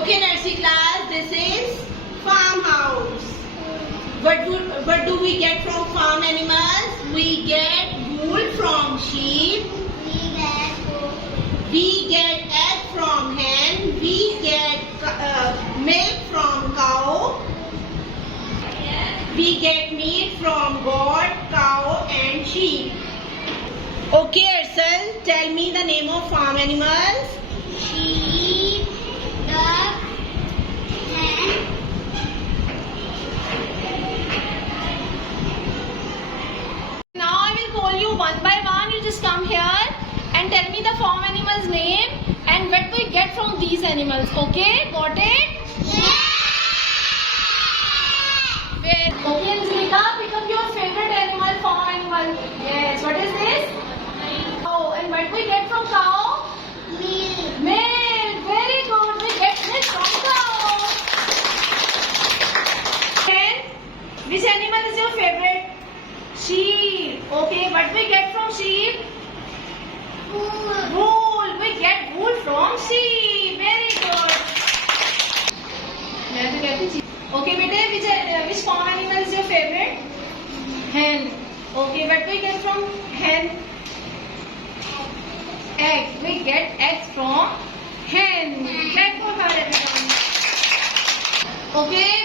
Okay, nursery class, this is farmhouse. What do we get from farm animals? We get wool from sheep. We get egg from hen. We get milk from cow. We get meat from goat, cow and sheep. Okay, Arsal, tell me the name of farm animals. Sheep, duck, hen. Now I will call you one by one. You just come here and tell me the farm animal's name and what we get from these animals. Okay, got it? Yeah! Okay, Angelika, pick up your favorite animal, farm animal. Yes, what is this? Oh, and what we get from cow? Milk. Milk. Very good. We get milk from cow. And which animal is your favorite? Sheep. Okay, what we get from sheep? Wool. Wool. We get wool from sheep. Very good. Okay, beta, which farm animal is your favorite? Hen. Okay, what we get from hen? Egg. We get eggs from hen. Clap for her, everyone. Okay.